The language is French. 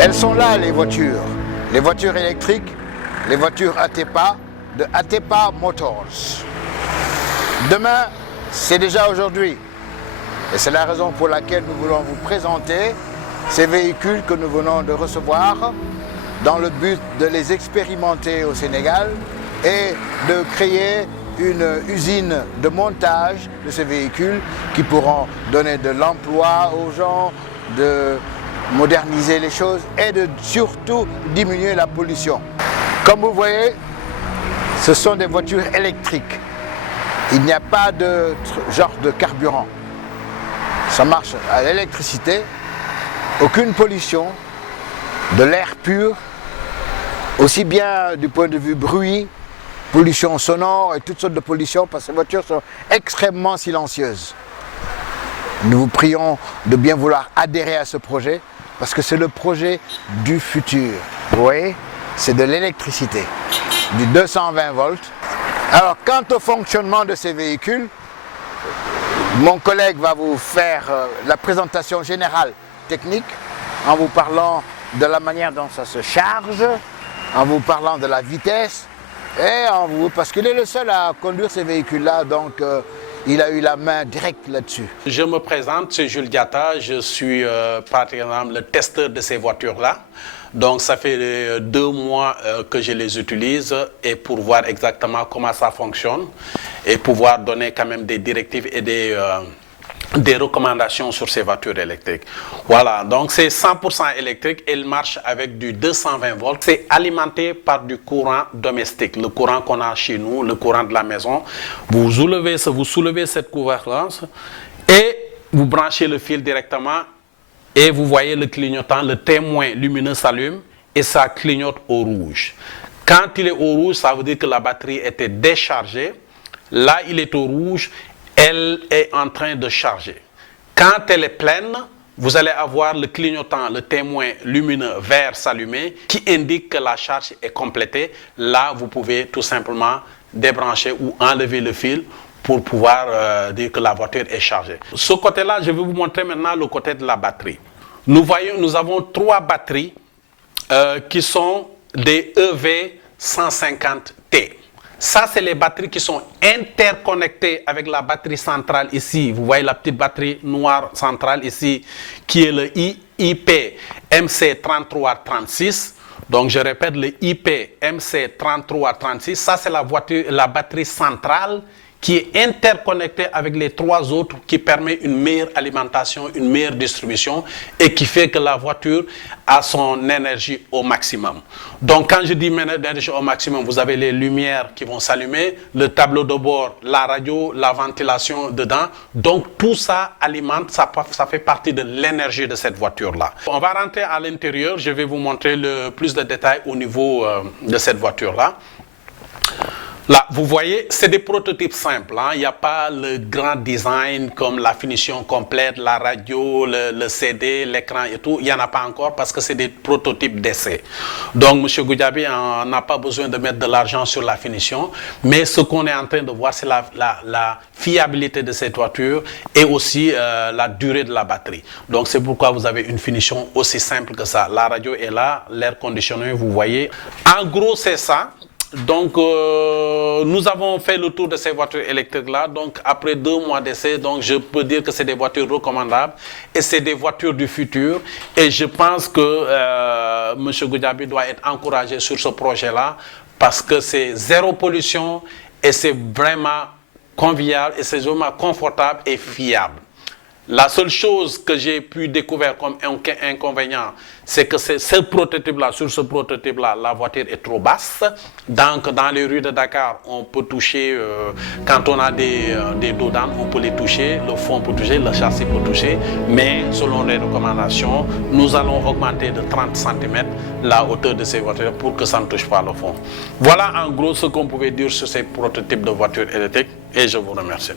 Elles sont là, les voitures électriques, les voitures Atepa de Atepa Motors. Demain, c'est déjà aujourd'hui. Et c'est la raison pour laquelle nous voulons vous présenter ces véhicules que nous venons de recevoir dans le but de les expérimenter au Sénégal et de créer une usine de montage de ces véhicules qui pourront donner de l'emploi aux gens, de moderniser les choses et de surtout diminuer la pollution. Comme vous voyez, ce sont des voitures électriques. Il n'y a pas de genre de carburant. Ça marche à l'électricité, aucune pollution, de l'air pur, aussi bien du point de vue bruit, pollution sonore et toutes sortes de pollutions, parce que ces voitures sont extrêmement silencieuses. Nous vous prions de bien vouloir adhérer à ce projet, parce que c'est le projet du futur. Vous voyez, c'est de l'électricité, du 220 volts. Alors, quant au fonctionnement de ces véhicules, mon collègue va vous faire la présentation générale technique, en vous parlant de la manière dont ça se charge, en vous parlant de la vitesse, et parce qu'il est le seul à conduire ces véhicules-là, donc il a eu la main directe là-dessus. Je me présente, c'est Jules Diatta, je suis pratiquement le testeur de ces voitures-là. Donc ça fait 2 mois que je les utilise et pour voir exactement comment ça fonctionne et pouvoir donner quand même des directives et des recommandations sur ces voitures électriques. Voilà, donc c'est 100% électrique, elle marche avec du 220 volts. C'est alimenté par du courant domestique, le courant qu'on a chez nous, le courant de la maison. Vous soulevez cette couverture et vous branchez le fil directement et vous voyez le clignotant, le témoin lumineux s'allume et ça clignote au rouge. Quand il est au rouge, ça veut dire que la batterie était déchargée. Là, il est au rouge. Elle est en train de charger. Quand elle est pleine, vous allez avoir le clignotant, le témoin lumineux vert s'allumer qui indique que la charge est complétée. Là, vous pouvez tout simplement débrancher ou enlever le fil pour pouvoir dire que la voiture est chargée. Ce côté-là, je vais vous montrer maintenant le côté de la batterie. Nous avons 3 batteries qui sont des EV150T. Ça, c'est les batteries qui sont interconnectées avec la batterie centrale ici. Vous voyez la petite batterie noire centrale ici, qui est le IP MC3336. Donc, je répète, le IP MC3336. Ça, c'est la batterie centrale qui est interconnectée avec les 3 autres, qui permet une meilleure alimentation, une meilleure distribution et qui fait que la voiture a son énergie au maximum. Donc quand je dis énergie au maximum, vous avez les lumières qui vont s'allumer, le tableau de bord, la radio, la ventilation dedans. Donc tout ça alimente, ça fait partie de l'énergie de cette voiture-là. On va rentrer à l'intérieur, je vais vous montrer plus de détails au niveau de cette voiture-là. Là, vous voyez, c'est des prototypes simples. Hein. Il n'y a pas le grand design comme la finition complète, la radio, le CD, l'écran et tout. Il n'y en a pas encore parce que c'est des prototypes d'essai. Donc, M. Goudiaby n'a pas besoin de mettre de l'argent sur la finition. Mais ce qu'on est en train de voir, c'est la fiabilité de cette voiture et aussi la durée de la batterie. Donc, c'est pourquoi vous avez une finition aussi simple que ça. La radio est là, l'air conditionné, vous voyez. En gros, c'est ça. Donc, nous avons fait le tour de ces voitures électriques-là. Donc, après 2 mois d'essai, donc je peux dire que c'est des voitures recommandables et c'est des voitures du futur. Et je pense que M. Goudiaby doit être encouragé sur ce projet-là parce que c'est zéro pollution et c'est vraiment convivial et c'est vraiment confortable et fiable. La seule chose que j'ai pu découvrir comme inconvénient, c'est que sur ce prototype-là, la voiture est trop basse. Donc, dans les rues de Dakar, on peut toucher, quand on a des dos d'âne, on peut les toucher, le fond peut toucher, le châssis peut toucher. Mais selon les recommandations, nous allons augmenter de 30 cm la hauteur de ces voitures pour que ça ne touche pas le fond. Voilà en gros ce qu'on pouvait dire sur ces prototypes de voitures électriques et je vous remercie.